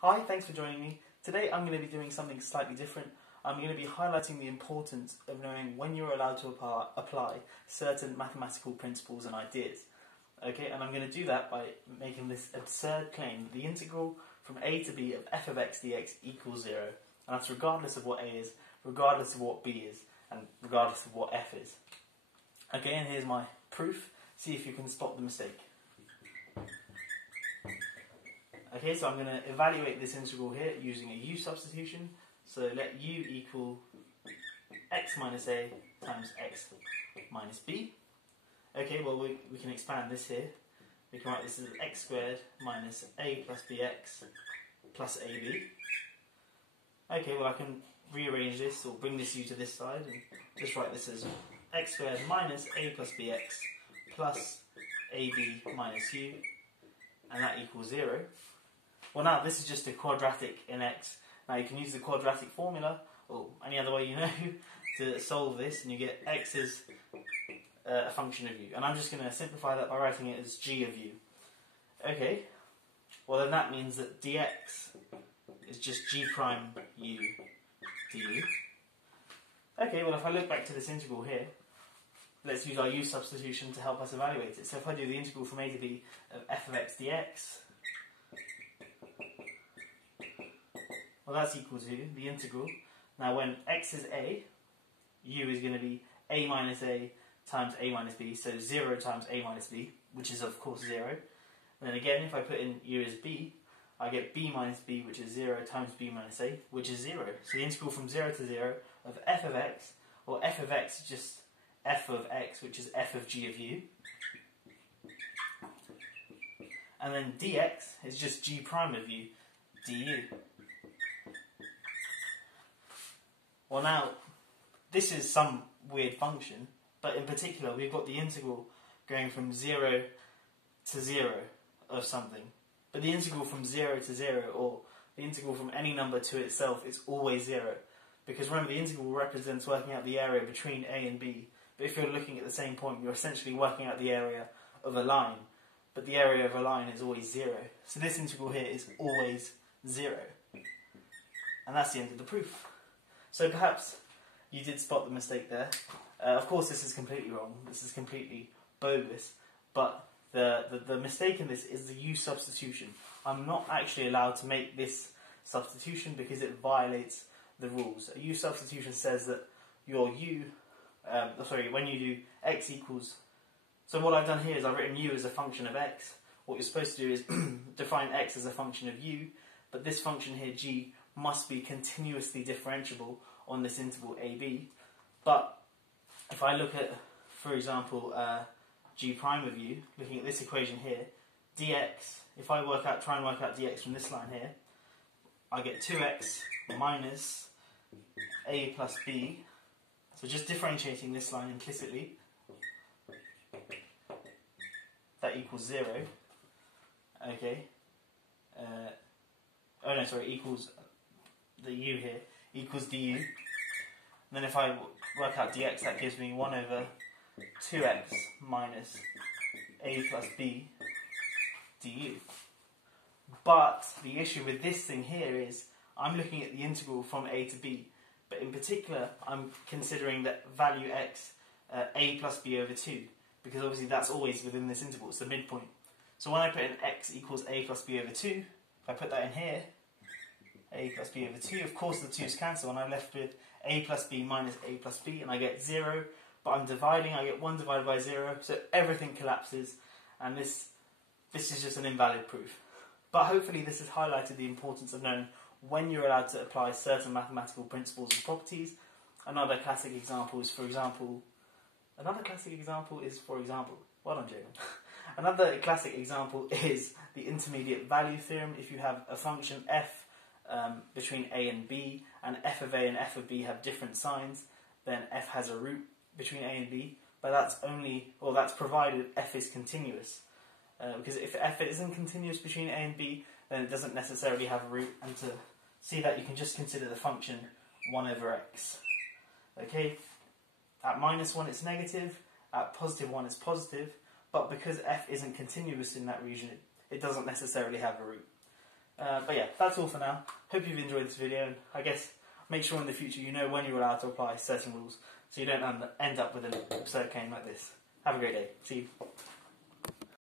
Hi, thanks for joining me. Today I'm going to be doing something slightly different. I'm going to be highlighting the importance of knowing when you're allowed to apply certain mathematical principles and ideas. Okay, and I'm going to do that by making this absurd claim that the integral from a to b of f of x dx equals 0. And that's regardless of what a is, regardless of what b is, and regardless of what f is. Okay, and here's my proof. See if you can spot the mistake. Okay, so I'm going to evaluate this integral here using a u substitution. So let u equal x minus a times x minus b. Okay, well we can expand this here. We can write this as x squared minus a plus bx plus ab. Okay, well I can rearrange this or bring this u to this side and just write this as x squared minus a plus bx plus ab minus u, and that equals 0. Well, now this is just a quadratic in x. Now you can use the quadratic formula, or any other way you know, to solve this, and you get x is a function of u. And I'm just going to simplify that by writing it as g of u. Okay, well then that means that dx is just g prime u du. Okay, well if I look back to this integral here, let's use our u substitution to help us evaluate it. So if I do the integral from a to b of f of x dx, well, that's equal to the integral. Now, when x is a, u is going to be a minus a times a minus b, so 0 times a minus b, which is of course 0. And then again, if I put in u as b, I get b minus b, which is 0, times b minus a, which is 0. So the integral from 0 to 0 of f of x, or f of x is just f of x, which is f of g of u. And then dx is just g prime of u du. Well now, this is some weird function, but in particular we've got the integral going from 0 to 0 of something. But the integral from 0 to 0, or the integral from any number to itself, is always 0. Because remember, the integral represents working out the area between a and b. But if you're looking at the same point, you're essentially working out the area of a line. But the area of a line is always 0. So this integral here is always 0. And that's the end of the proof. So perhaps you did spot the mistake there. Of course this is completely wrong, this is completely bogus, but the mistake in this is the u substitution. I'm not actually allowed to make this substitution because it violates the rules. A u substitution says that your when you do x equals, so what I've done here is I've written u as a function of x. What you're supposed to do is define x as a function of u, but this function here, g, must be continuously differentiable on this interval ab. But if I look at, for example, g prime of u, looking at this equation here, dx, if I try and work out dx from this line here, I get 2x minus a plus b. So just differentiating this line implicitly, that equals 0. Okay. Equals the u here, equals du. And then if I work out dx, that gives me 1 over 2x minus a plus b du. But the issue with this thing here is I'm looking at the integral from a to b, but in particular I'm considering that value x a plus b over 2, because obviously that's always within this interval, it's the midpoint. So when I put in x equals a plus b over 2, if I put that in here, a plus b over 2, of course the 2's cancel and I'm left with a plus b minus a plus b, and I get 0, but I'm dividing, I get 1 divided by 0, so everything collapses, and this is just an invalid proof. But hopefully this has highlighted the importance of knowing when you're allowed to apply certain mathematical principles and properties. Another classic example is, well done, Jaden. Another classic example is the intermediate value theorem. If you have a function f between a and b, and f of a and f of b have different signs, then f has a root between a and b, but that's provided f is continuous. Because if f isn't continuous between a and b, then it doesn't necessarily have a root, and to see that you can just consider the function 1 over x. Okay, at -1 it's negative, at +1 it's positive, but because f isn't continuous in that region, it doesn't necessarily have a root. But yeah, that's all for now. Hope you've enjoyed this video, and I guess make sure in the future you know when you're allowed to apply certain rules, so you don't end up with an absurd game like this. Have a great day. See you.